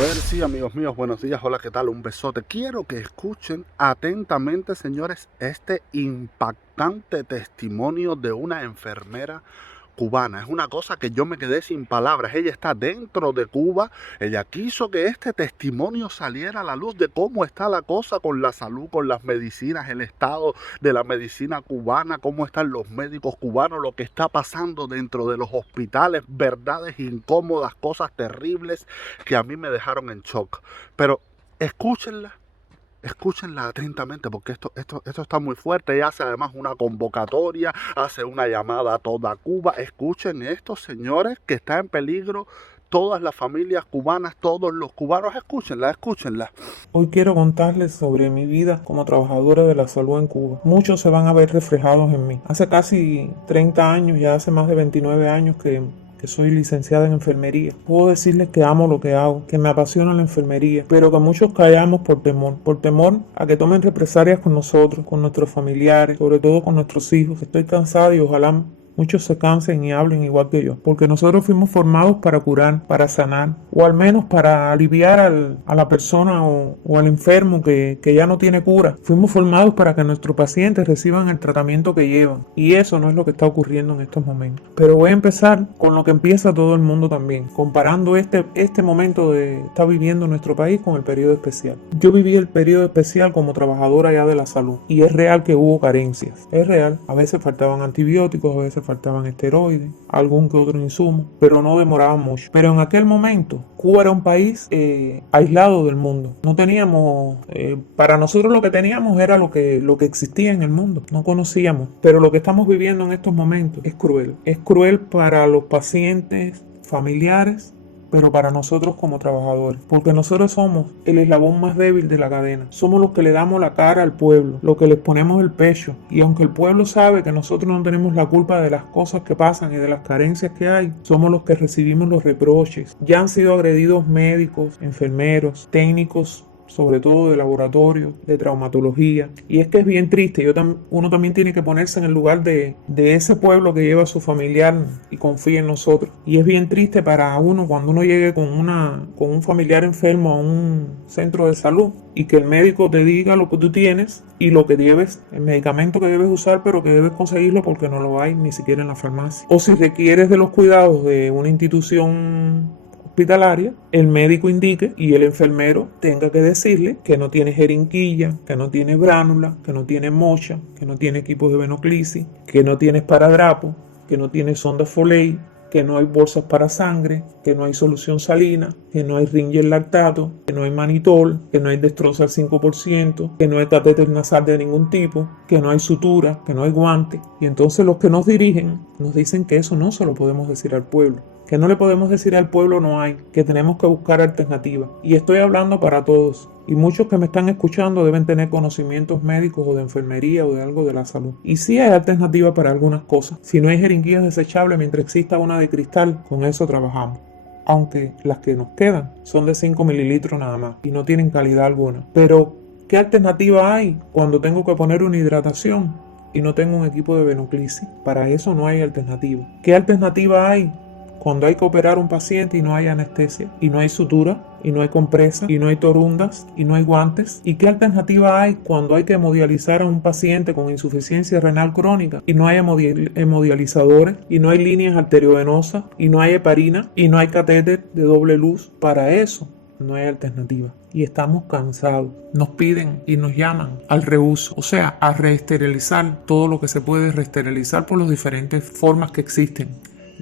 ver, sí, amigos míos, buenos días, hola, ¿qué tal? Un besote. Quiero que escuchen atentamente, señores, este impactante testimonio de una enfermera cubana. Es una cosa que yo me quedé sin palabras. Ella está dentro de Cuba. Ella quiso que este testimonio saliera a la luz de cómo está la cosa con la salud, con las medicinas, el estado de la medicina cubana, cómo están los médicos cubanos, lo que está pasando dentro de los hospitales, verdades incómodas, cosas terribles que a mí me dejaron en shock. Pero escúchenla. Escúchenla atentamente porque esto está muy fuerte. Ella hace además una convocatoria, hace una llamada a toda Cuba. Escuchen esto, señores, que está en peligro todas las familias cubanas, todos los cubanos. Escúchenla, escúchenla. Hoy quiero contarles sobre mi vida como trabajadora de la salud en Cuba. Muchos se van a ver reflejados en mí. Hace casi 30 años, ya hace más de 29 años que soy licenciada en enfermería. Puedo decirles que amo lo que hago, que me apasiona la enfermería, pero que muchos callamos por temor a que tomen represalias con nosotros, con nuestros familiares, sobre todo con nuestros hijos. Estoy cansada y ojalá muchos se cansen y hablen igual que yo, porque nosotros fuimos formados para curar, para sanar, o al menos para aliviar a la persona o al enfermo que ya no tiene cura. Fuimos formados para que nuestros pacientes reciban el tratamiento que llevan, y eso no es lo que está ocurriendo en estos momentos. Pero voy a empezar con lo que empieza todo el mundo también, comparando este momento de está viviendo nuestro país con el periodo especial. Yo viví el periodo especial como trabajadora ya de la salud, y es real que hubo carencias, es real. A veces faltaban antibióticos, a veces faltaban esteroides, algún que otro insumo, pero no demoraban mucho. Pero en aquel momento, Cuba era un país aislado del mundo. No teníamos, para nosotros lo que teníamos era lo que existía en el mundo. No conocíamos, pero lo que estamos viviendo en estos momentos es cruel. Es cruel para los pacientes, familiares, pero para nosotros como trabajadores, porque nosotros somos el eslabón más débil de la cadena, somos los que le damos la cara al pueblo, los que les ponemos el pecho, y aunque el pueblo sabe que nosotros no tenemos la culpa de las cosas que pasan y de las carencias que hay, somos los que recibimos los reproches. Ya han sido agredidos médicos, enfermeros, técnicos, sobre todo de laboratorio, de traumatología. Y es que es bien triste. Uno también tiene que ponerse en el lugar de ese pueblo que lleva a su familiar y confía en nosotros. Y es bien triste para uno cuando uno llegue con un familiar enfermo a un centro de salud y que el médico te diga lo que tú tienes y lo que debes, el medicamento que debes usar, pero que debes conseguirlo porque no lo hay ni siquiera en la farmacia. O si requieres de los cuidados de una institución hospitalaria, el médico indique y el enfermero tenga que decirle que no tiene jeringuilla, que no tiene bránula, que no tiene mocha, que no tiene equipos de venoclisis, que no tiene esparadrapo, que no tiene sonda Foley, que no hay bolsas para sangre, que no hay solución salina, que no hay Ringer lactato, que no hay manitol, que no hay destroza al 5%, que no hay catéter nasal de ningún tipo, que no hay sutura, que no hay guante. Y entonces los que nos dirigen nos dicen que eso no se lo podemos decir al pueblo, que no le podemos decir al pueblo no hay, que tenemos que buscar alternativas. Y estoy hablando para todos. Y muchos que me están escuchando deben tener conocimientos médicos o de enfermería o de algo de la salud. Y sí hay alternativas para algunas cosas. Si no hay jeringuillas desechables, mientras exista una de cristal, con eso trabajamos. Aunque las que nos quedan son de 5 mililitros nada más y no tienen calidad alguna. Pero, ¿qué alternativa hay cuando tengo que poner una hidratación y no tengo un equipo de venoclisis? Para eso no hay alternativa. ¿Qué alternativa hay cuando hay que operar a un paciente y no hay anestesia, y no hay sutura, y no hay compresa, y no hay torundas, y no hay guantes? ¿Y qué alternativa hay cuando hay que hemodializar a un paciente con insuficiencia renal crónica y no hay hemodializadores, y no hay líneas arteriovenosas, y no hay heparina, y no hay catéter de doble luz? Para eso no hay alternativa. Y estamos cansados. Nos piden y nos llaman al reuso, o sea, a reesterilizar todo lo que se puede reesterilizar por las diferentes formas que existen,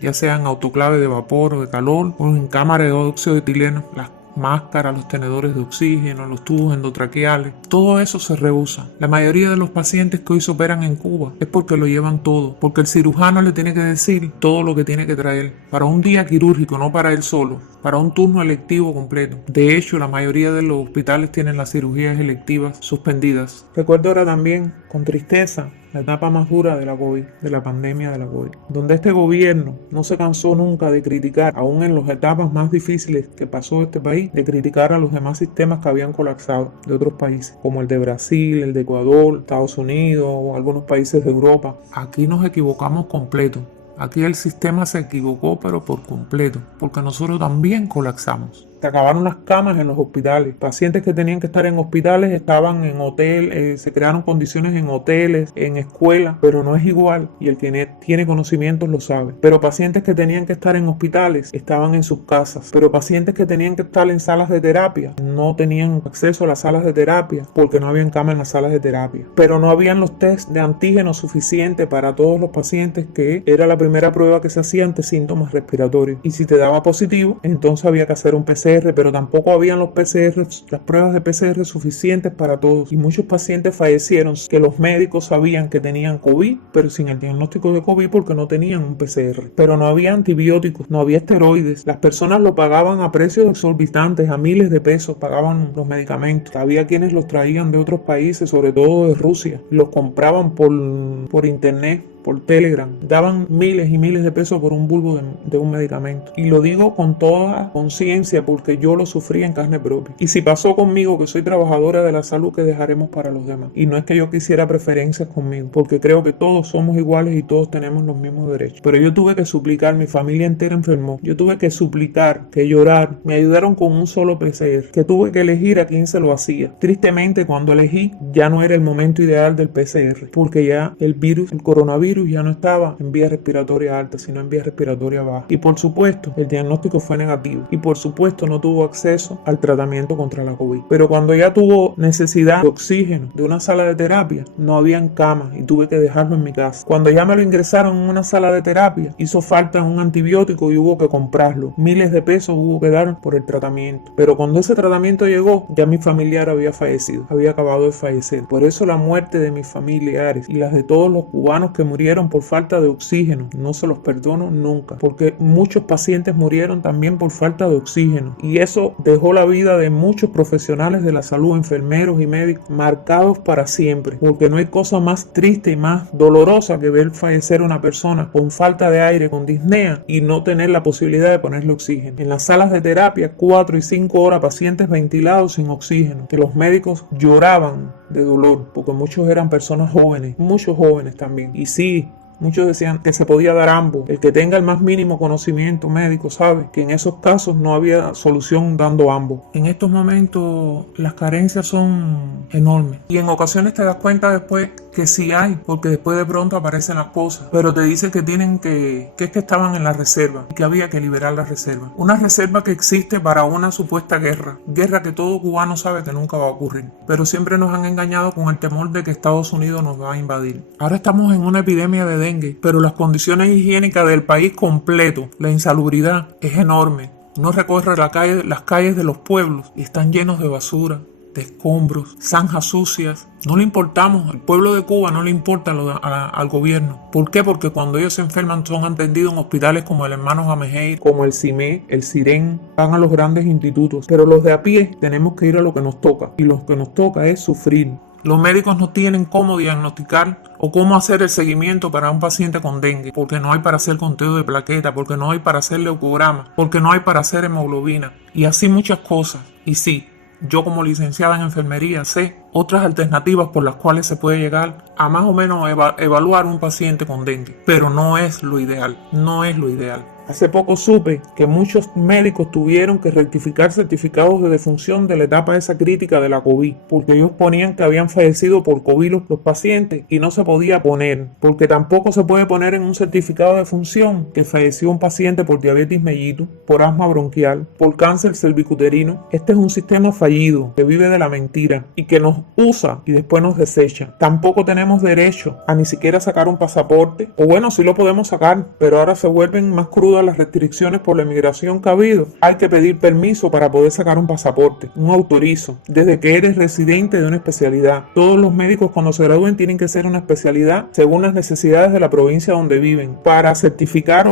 ya sean autoclave de vapor o de calor, o en cámara de óxido de etileno, las máscaras, los tenedores de oxígeno, los tubos endotraqueales, todo eso se rehúsa. La mayoría de los pacientes que hoy se operan en Cuba es porque lo llevan todo, porque el cirujano le tiene que decir todo lo que tiene que traer para un día quirúrgico, no para él solo, para un turno electivo completo. De hecho, la mayoría de los hospitales tienen las cirugías electivas suspendidas. Recuerdo ahora también, con tristeza, la etapa más dura de la COVID, de la pandemia de la COVID, donde este gobierno no se cansó nunca de criticar, aún en las etapas más difíciles que pasó este país, de criticar a los demás sistemas que habían colapsado de otros países, como el de Brasil, el de Ecuador, Estados Unidos o algunos países de Europa. Aquí nos equivocamos completo. Aquí el sistema se equivocó, pero por completo, porque nosotros también colapsamos. Se acabaron las camas en los hospitales. Pacientes que tenían que estar en hospitales estaban en hotel, se crearon condiciones en hoteles, en escuelas, pero no es igual y el que tiene conocimientos lo sabe. Pero pacientes que tenían que estar en hospitales estaban en sus casas. Pero pacientes que tenían que estar en salas de terapia no tenían acceso a las salas de terapia porque no habían cama en las salas de terapia. Pero no habían los test de antígenos suficientes para todos los pacientes, que era la primera prueba que se hacía ante síntomas respiratorios. Y si te daba positivo, entonces había que hacer un PCR, pero tampoco habían los PCR, las pruebas de PCR suficientes para todos. Y muchos pacientes fallecieron que los médicos sabían que tenían COVID, pero sin el diagnóstico de COVID porque no tenían un PCR. Pero no había antibióticos, no había esteroides. Las personas lo pagaban a precios exorbitantes, a miles de pesos pagaban los medicamentos. Había quienes los traían de otros países, sobre todo de Rusia. Los compraban por internet, por Telegram. Daban miles y miles de pesos por un bulbo de un medicamento. Y lo digo con toda conciencia porque yo lo sufrí en carne propia. Y si pasó conmigo, que soy trabajadora de la salud, que dejaremos para los demás. Y no es que yo quisiera preferencias conmigo, porque creo que todos somos iguales y todos tenemos los mismos derechos. Pero yo tuve que suplicar, mi familia entera enfermó. Yo tuve que suplicar, que llorar. Me ayudaron con un solo PCR, que tuve que elegir a quién se lo hacía. Tristemente, cuando elegí, ya no era el momento ideal del PCR, porque ya el virus, el coronavirus, ya no estaba en vía respiratoria alta, sino en vía respiratoria baja. Y por supuesto, el diagnóstico fue negativo. Y por supuesto, no tuvo acceso al tratamiento contra la COVID. Pero cuando ya tuvo necesidad de oxígeno, de una sala de terapia, no habían camas y tuve que dejarlo en mi casa. Cuando ya me lo ingresaron en una sala de terapia, hizo falta un antibiótico y hubo que comprarlo. Miles de pesos hubo que dar por el tratamiento. Pero cuando ese tratamiento llegó, ya mi familiar había fallecido, había acabado de fallecer. Por eso la muerte de mis familiares y las de todos los cubanos que murieron por falta de oxígeno, no se los perdono nunca, porque muchos pacientes murieron también por falta de oxígeno, y eso dejó la vida de muchos profesionales de la salud, enfermeros y médicos, marcados para siempre, porque no hay cosa más triste y más dolorosa que ver fallecer a una persona con falta de aire, con disnea, y no tener la posibilidad de ponerle oxígeno. En las salas de terapia, 4 y 5 horas, pacientes ventilados sin oxígeno, que los médicos lloraban de dolor, porque muchos eran personas jóvenes, muchos jóvenes también. Y sí, muchos decían que se podía dar ambos. El que tenga el más mínimo conocimiento médico sabe que en esos casos no había solución dando ambos. En estos momentos las carencias son enormes. Y en ocasiones te das cuenta después que sí hay, porque después de pronto aparecen las cosas. Pero te dicen que tienen que es que estaban en la reserva y que había que liberar la reserva. Una reserva que existe para una supuesta guerra. Guerra que todo cubano sabe que nunca va a ocurrir. Pero siempre nos han engañado con el temor de que Estados Unidos nos va a invadir. Ahora estamos en una epidemia de dengue, pero las condiciones higiénicas del país completo, la insalubridad es enorme. Uno recorre las calles de los pueblos y están llenos de basura, de escombros, zanjas sucias. No le importamos, al pueblo de Cuba no le importa al gobierno. ¿Por qué? Porque cuando ellos se enferman son atendidos en hospitales como el Hermanos Jamejeir, como el CIME, el SIREN, van a los grandes institutos. Pero los de a pie tenemos que ir a lo que nos toca, y lo que nos toca es sufrir. Los médicos no tienen cómo diagnosticar o cómo hacer el seguimiento para un paciente con dengue, porque no hay para hacer conteo de plaquetas, porque no hay para hacer leucograma, porque no hay para hacer hemoglobina, y así muchas cosas. Y sí, yo como licenciada en enfermería sé otras alternativas por las cuales se puede llegar a más o menos evaluar un paciente con dengue, pero no es lo ideal, no es lo ideal. Hace poco supe que muchos médicos tuvieron que rectificar certificados de defunción de la etapa esa crítica de la COVID, porque ellos ponían que habían fallecido por COVID los pacientes y no se podía poner, porque tampoco se puede poner en un certificado de defunción que falleció un paciente por diabetes mellitus, por asma bronquial, por cáncer cervicuterino. Este es un sistema fallido que vive de la mentira y que nos usa y después nos desecha. Tampoco tenemos derecho a ni siquiera sacar un pasaporte, o bueno, sí lo podemos sacar, pero ahora se vuelven más crudas las restricciones por la inmigración que ha habido. Hay que pedir permiso para poder sacar un pasaporte, un autorizo, desde que eres residente de una especialidad. Todos los médicos cuando se gradúen tienen que ser una especialidad según las necesidades de la provincia donde viven. Para certificar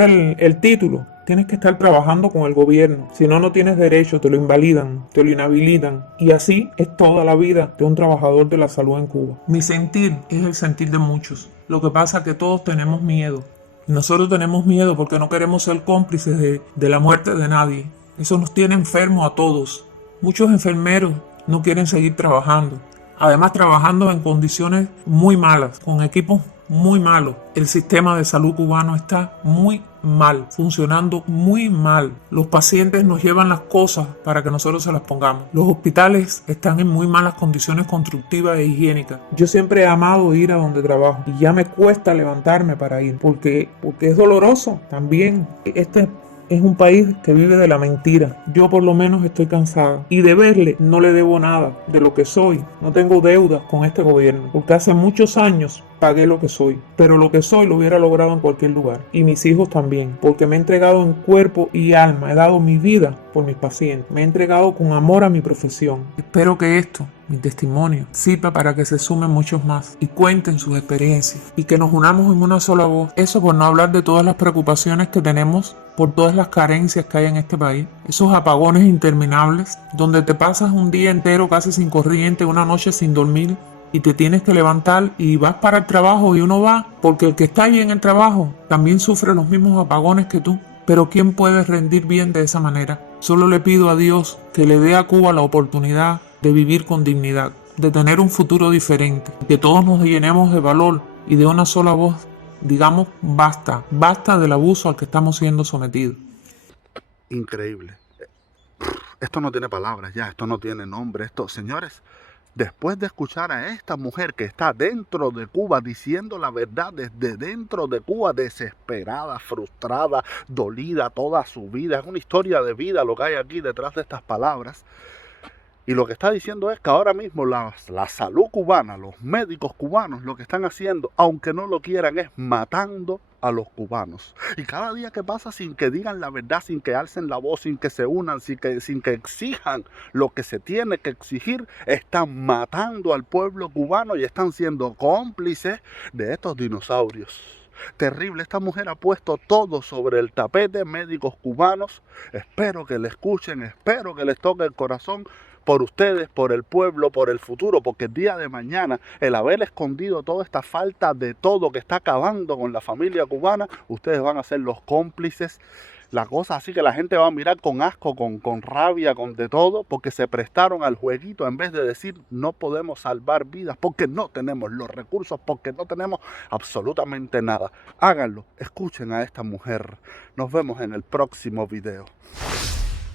el título, tienes que estar trabajando con el gobierno. Si no, no tienes derecho, te lo invalidan, te lo inhabilitan. Y así es toda la vida de un trabajador de la salud en Cuba. Mi sentir es el sentir de muchos. Lo que pasa es que todos tenemos miedo. Nosotros tenemos miedo porque no queremos ser cómplices de la muerte de nadie. Eso nos tiene enfermos a todos. Muchos enfermeros no quieren seguir trabajando. Además, trabajando en condiciones muy malas, con equipos muy malo. El sistema de salud cubano está muy mal, funcionando muy mal. Los pacientes nos llevan las cosas para que nosotros se las pongamos. Los hospitales están en muy malas condiciones constructivas e higiénicas. Yo siempre he amado ir a donde trabajo y ya me cuesta levantarme para ir porque es doloroso también. Este es un país que vive de la mentira. Yo por lo menos estoy cansada. Y deberle no le debo nada de lo que soy. No tengo deudas con este gobierno. Porque hace muchos años pagué lo que soy. Pero lo que soy lo hubiera logrado en cualquier lugar. Y mis hijos también. Porque me he entregado en cuerpo y alma. He dado mi vida por mis pacientes. Me he entregado con amor a mi profesión. Espero que esto, mi testimonio, sirva para que se sumen muchos más y cuenten sus experiencias y que nos unamos en una sola voz. Eso por no hablar de todas las preocupaciones que tenemos por todas las carencias que hay en este país. Esos apagones interminables donde te pasas un día entero casi sin corriente, una noche sin dormir y te tienes que levantar y vas para el trabajo y uno va porque el que está allí en el trabajo también sufre los mismos apagones que tú. Pero ¿quién puede rendir bien de esa manera? Solo le pido a Dios que le dé a Cuba la oportunidad de vivir con dignidad, de tener un futuro diferente, que todos nos llenemos de valor y de una sola voz digamos basta, basta del abuso al que estamos siendo sometidos. Increíble. Esto no tiene palabras ya, esto no tiene nombre. Esto, señores, después de escuchar a esta mujer que está dentro de Cuba diciendo la verdad desde dentro de Cuba, desesperada, frustrada, dolida toda su vida, es una historia de vida lo que hay aquí detrás de estas palabras. Y lo que está diciendo es que ahora mismo la salud cubana, los médicos cubanos, lo que están haciendo, aunque no lo quieran, es matando a los cubanos. Y cada día que pasa sin que digan la verdad, sin que alcen la voz, sin que se unan, sin que exijan lo que se tiene que exigir, están matando al pueblo cubano y están siendo cómplices de estos dinosaurios. Terrible, esta mujer ha puesto todo sobre el tapete, médicos cubanos. Espero que le escuchen, espero que les toque el corazón por ustedes, por el pueblo, por el futuro, porque el día de mañana, el haber escondido toda esta falta de todo que está acabando con la familia cubana, ustedes van a ser los cómplices. La cosa así que la gente va a mirar con asco, con rabia, con de todo, porque se prestaron al jueguito en vez de decir no podemos salvar vidas, porque no tenemos los recursos, porque no tenemos absolutamente nada. Háganlo, escuchen a esta mujer. Nos vemos en el próximo video.